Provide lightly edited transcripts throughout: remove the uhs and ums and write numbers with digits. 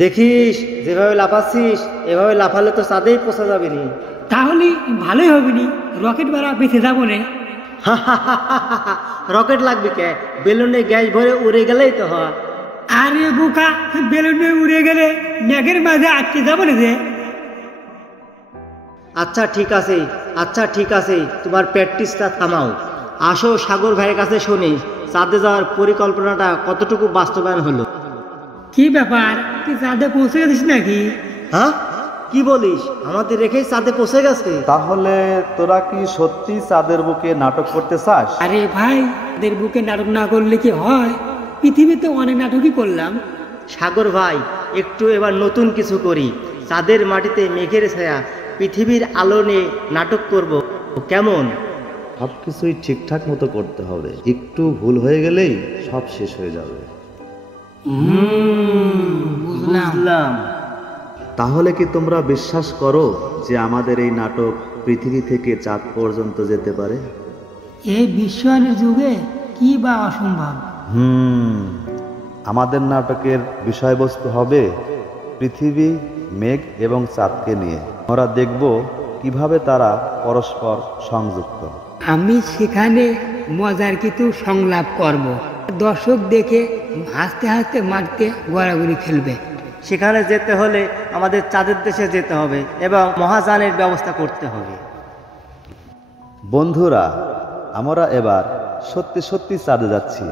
দেখিস যেভাবে লাফাচ্ছিস এভাবে লাফালে তো চাঁদেই পৌঁছা যাবে নি। তাহলে ভালোই হবে নি, রকেট বাড়া বেঁচে যাবো রে। রকেট লাগবে কে? বেলুনে গ্যাস ভরে উড়ে গেলেই তো হয়। আরে বোকা, বেলুনে উড়ে গেলে মেঘের মাঝে আটকে যাবো রে। আচ্ছা ঠিক আছে তোমার প্র্যাকটিসটা থামাও। আসো সাগর ভাইয়ের কাছে শুনি চাঁদে যাওয়ার পরিকল্পনাটা কতটুকু বাস্তবায়ন হলো। কি ব্যাপার, তুই চাঁদে পৌঁছে গেছিস নাকি? হ্যাঁ, কি বলিস? আমাদের রেখেই চাঁদে পৌঁছে গেছে? তাহলে তোরা কি সত্যি চাঁদের বুকে নাটক করতে চাস? আরে ভাই, ওদের বুকে নাটক না করলে কি হয়? পৃথিবীতে অনেক নাটকই করলাম। সাগর ভাই, একটু এবার নতুন কিছু করি। চাঁদের মাটিতে মেঘের ছায়া, পৃথিবীর আলো নিয়ে নাটক করব, কেমন? সবকিছুই ঠিকঠাক মতো করতে হবে, একটু ভুল হয়ে গেলেই সব শেষ হয়ে যাবে। বুঝলাম। তাহলে কি তোমরা বিশ্বাস করো যে আমাদের এই নাটক পৃথিবী থেকে চাঁদ পর্যন্ত যেতে পারে? এই বিশ্বায়নের যুগে কি বা অসম্ভব? আমাদের নাটকের বিষয়বস্তু হবে পৃথিবী, মেঘ এবং চাঁদকে নিয়ে। আমরা দেখব কিভাবে তারা পরস্পর সংযুক্ত। আমি সেখানে মজার কিছু সংলাপ করব, দর্শক দেখে হাসতে হাসতে মাঠতে গড়াগড়ি খেলবে। সেখানে যেতে হলে আমাদের চাঁদের দেশে যেতে হবে এবং মহাযানের ব্যবস্থা করতে হবে। বন্ধুরা, আমরা এবার সত্যি সত্যি চাঁদে যাচ্ছি।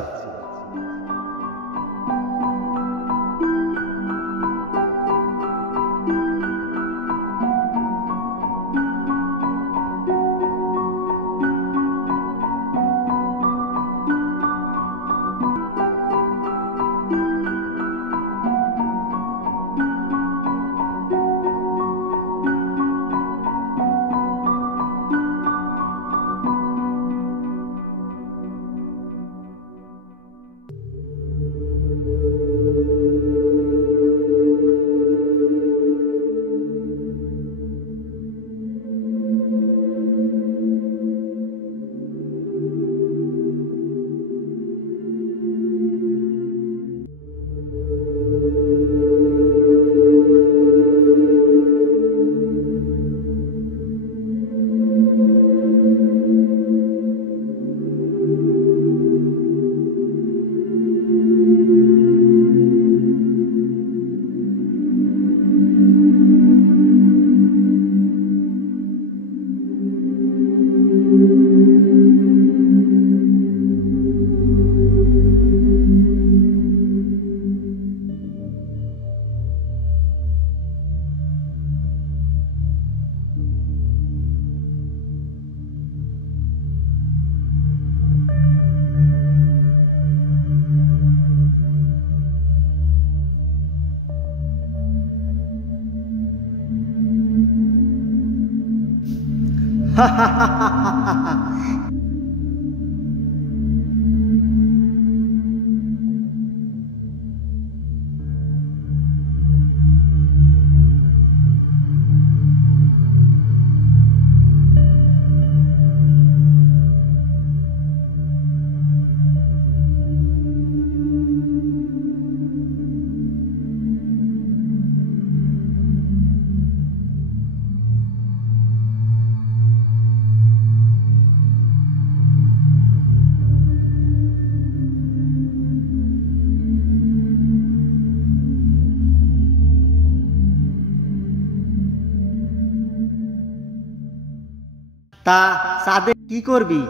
তা চাঁদে কি করবি?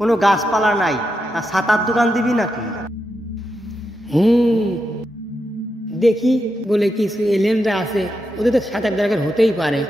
কোনো গাছপালা নাই, তা ছাতার দোকান দিবি নাকি? দেখি বলে কিছু এলিয়েনরা আছে, ওদের তো 7-8 দরকার হতেই পারে।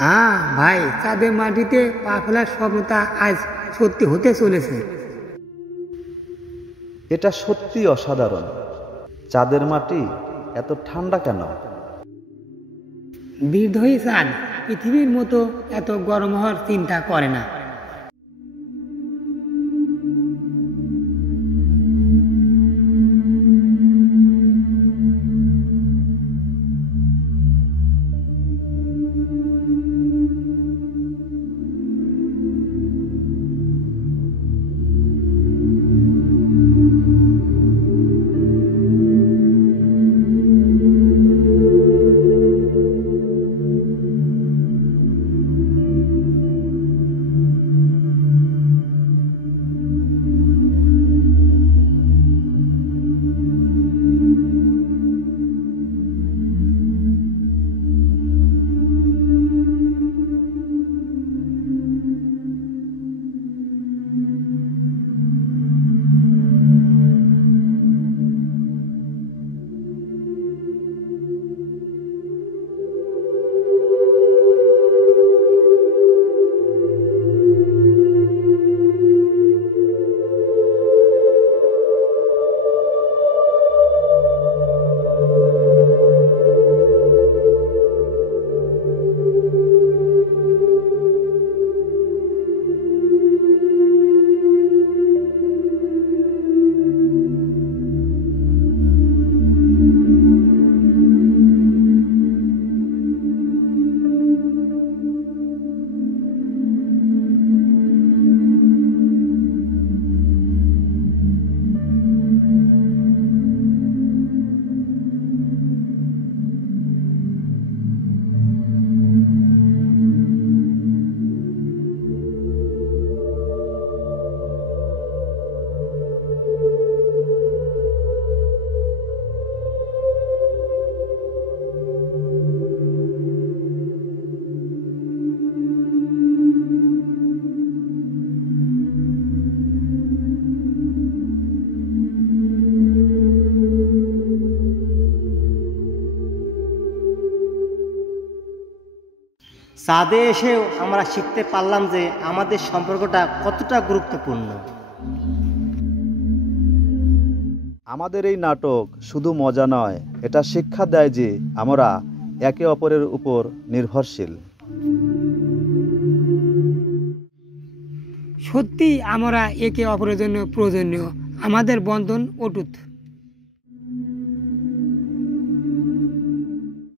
হ্যাঁ ভাই, চাঁদের মাটিতে পা ফেলার স্বপ্নটা আজ সত্যি হতে চলেছে। এটা সত্যি অসাধারণ। চাঁদের মাটি এত ঠান্ডা কেন? বিরোধী চাঁদ পৃথিবীর মতো এত গরম হওয়ার চিন্তা করে না। চাঁদে এসেও আমরা শিখতে পারলাম যে আমাদের সম্পর্কটা কতটা গুরুত্বপূর্ণ। আমাদের এই নাটক শুধু মজা নয়, এটা শিক্ষা দেয় যে আমরা একে অপরের উপর নির্ভরশীল। সত্যি আমরা একে অপরের জন্য প্রয়োজনীয়, আমাদের বন্ধন অটুট।